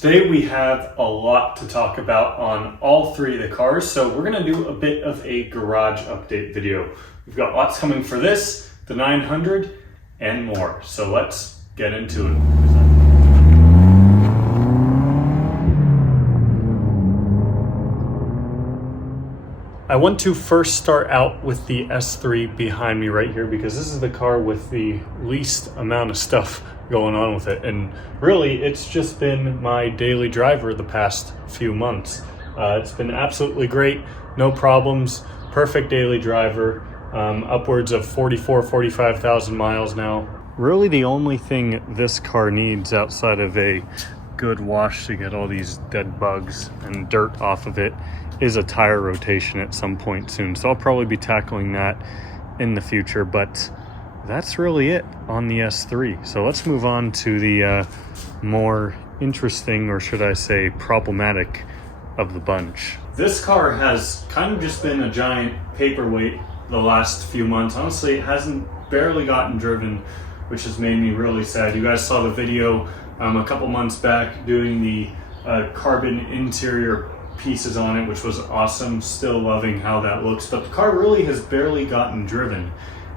Today we have a lot to talk about on all three of the cars, so we're going to do a bit of a garage update video. We've got lots coming for this, the 900, and more. So let's get into it. I want to first start out with the S3 behind me right here because this is the car with the least amount of stuff going on with it, and really it's just been my daily driver the past few months. It's been absolutely great, no problems, perfect daily driver, upwards of 45,000 miles now. Really the only thing this car needs outside of a good wash to get all these dead bugs and dirt off of it is a tire rotation at some point soon. So I'll probably be tackling that in the future, but that's really it on the S3. So let's move on to the more interesting, or should I say problematic, of the bunch. This car has kind of just been a giant paperweight the last few months. Honestly, it hasn't barely gotten driven, which has made me really sad. You guys saw the video a couple months back doing the carbon interior pieces on it, which was awesome. Still loving how that looks, but the car really has barely gotten driven.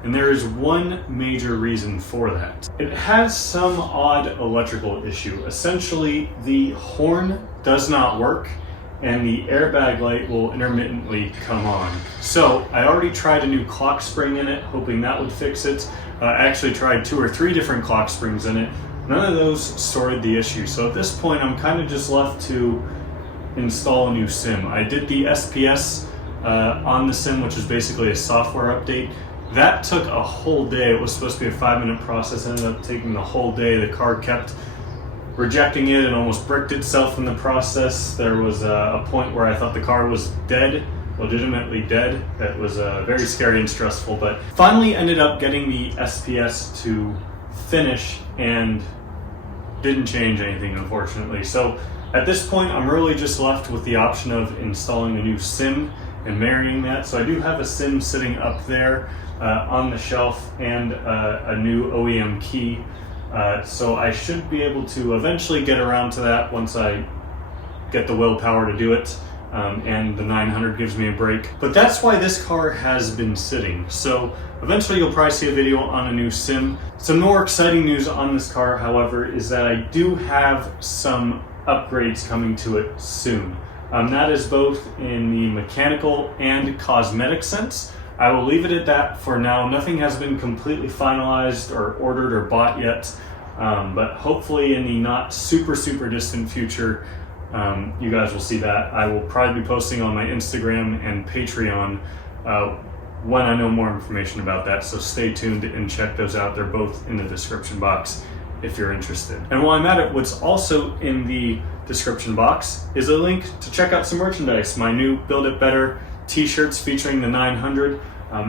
And there is one major reason for that. It has some odd electrical issue. Essentially, the horn does not work and the airbag light will intermittently come on. So I already tried a new clock spring in it, hoping that would fix it. I actually tried 2 or 3 different clock springs in it. None of those sorted the issue. So at this point, I'm kind of just left to install a new sim. I did the SPS on the sim, which is basically a software update. That took a whole day. It was supposed to be a 5-minute process, ended up taking the whole day. The car kept rejecting it and almost bricked itself in the process. There was a point where I thought the car was dead, legitimately dead. That was very scary and stressful, but finally ended up getting the SPS to finish and didn't change anything, unfortunately. So at this point, I'm really just left with the option of installing a new sim and marrying that. So I do have a sim sitting up there on the shelf and a new OEM key. So I should be able to eventually get around to that once I get the willpower to do it. And the 900 gives me a break. But that's why this car has been sitting. So eventually you'll probably see a video on a new sim. Some more exciting news on this car, however, is that I do have some upgrades coming to it soon. That is both in the mechanical and cosmetic sense. I will leave it at that for now. Nothing has been completely finalized or ordered or bought yet, but hopefully in the not super distant future, you guys will see that. I will probably be posting on my Instagram and Patreon when I know more information about that, so stay tuned and check those out. They're both in the description box if you're interested. And while I'm at it, what's also in the description box is a link to check out some merchandise. My new Build It Better t-shirts featuring the 900,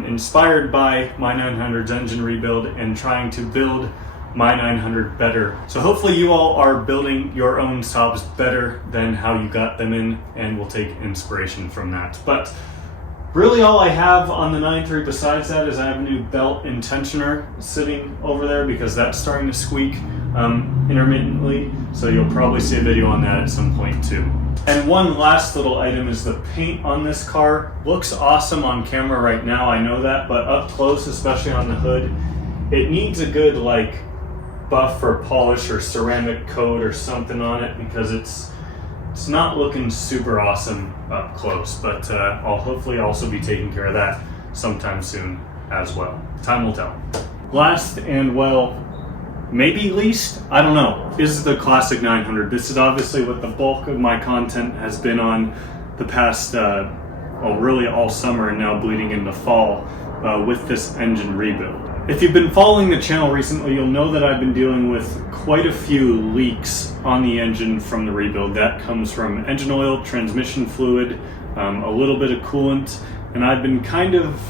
inspired by my 900's engine rebuild and trying to build my 900 better. So hopefully you all are building your own Saabs better than how you got them in, and will take inspiration from that. But really all I have on the 9.3 besides that is I have a new belt and tensioner sitting over there because that's starting to squeak intermittently. So you'll probably see a video on that at some point too. And one last little item is the paint on this car. Looks awesome on camera right now, I know that, but up close, especially on the hood, it needs a good like buff or polish or ceramic coat or something on it because it's not looking super awesome up close, but I'll hopefully also be taking care of that sometime soon as well. Time will tell. Last and well, maybe least, I don't know, is the classic 900. This is obviously what the bulk of my content has been on the past, well, really all summer and now bleeding into fall with this engine rebuild. If you've been following the channel recently, you'll know that I've been dealing with quite a few leaks on the engine from the rebuild. That comes from engine oil, transmission fluid, a little bit of coolant, and I've been kind of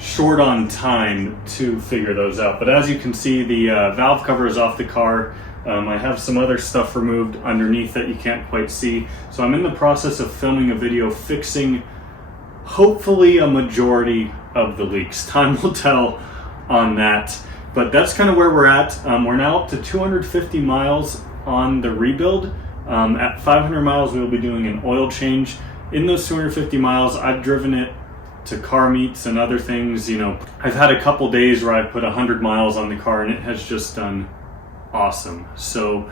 short on time to figure those out. But as you can see, the valve cover is off the car. I have some other stuff removed underneath that you can't quite see. So I'm in the process of filming a video fixing hopefully a majority of the leaks. Time will tell on that, but that's kind of where we're at. We're now up to 250 miles on the rebuild. At 500 miles, we will be doing an oil change. In those 250 miles, I've driven it to car meets and other things. You know, I've had a couple days where I've put 100 miles on the car and it has just done awesome. So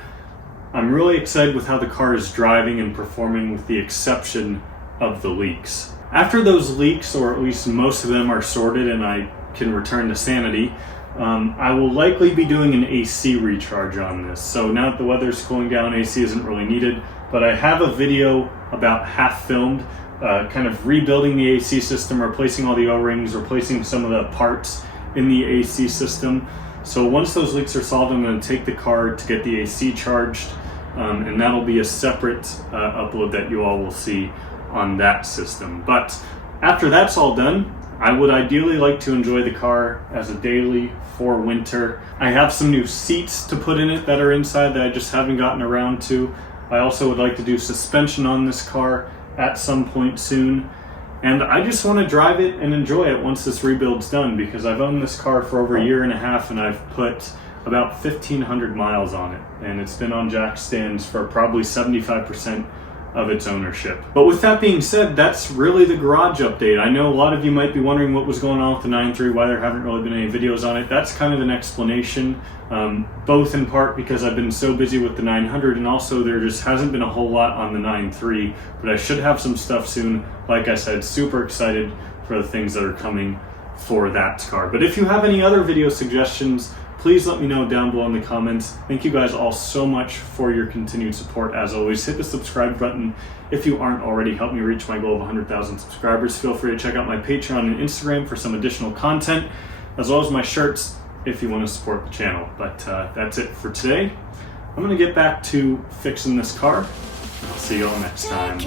I'm really excited with how the car is driving and performing, with the exception of the leaks. After those leaks, or at least most of them, are sorted and I can return to sanity, I will likely be doing an AC recharge on this. So now that the weather's cooling down, AC isn't really needed, but I have a video about half filmed, kind of rebuilding the AC system, replacing all the O-rings, replacing some of the parts in the AC system. So once those leaks are solved, I'm going to take the car to get the AC charged, and that'll be a separate upload that you all will see on that system. But after that's all done, I would ideally like to enjoy the car as a daily for winter. I have some new seats to put in it that are inside that I just haven't gotten around to. I also would like to do suspension on this car at some point soon. And I just want to drive it and enjoy it once this rebuild's done, because I've owned this car for over a year and a half and I've put about 1,500 miles on it. And it's been on jack stands for probably 75% of its ownership. But with that being said, that's really the garage update. I know a lot of you might be wondering what was going on with the 9.3, why there haven't really been any videos on it. That's kind of an explanation, both in part because I've been so busy with the 900, and also there just hasn't been a whole lot on the 9.3, but I should have some stuff soon. Like I said, super excited for the things that are coming for that car. But if you have any other video suggestions, please let me know down below in the comments. Thank you guys all so much for your continued support. As always, hit the subscribe button if you aren't already. Help me reach my goal of 100,000 subscribers. Feel free to check out my Patreon and Instagram for some additional content, as well as my shirts if you want to support the channel. But that's it for today. I'm going to get back to fixing this car. I'll see you all next time.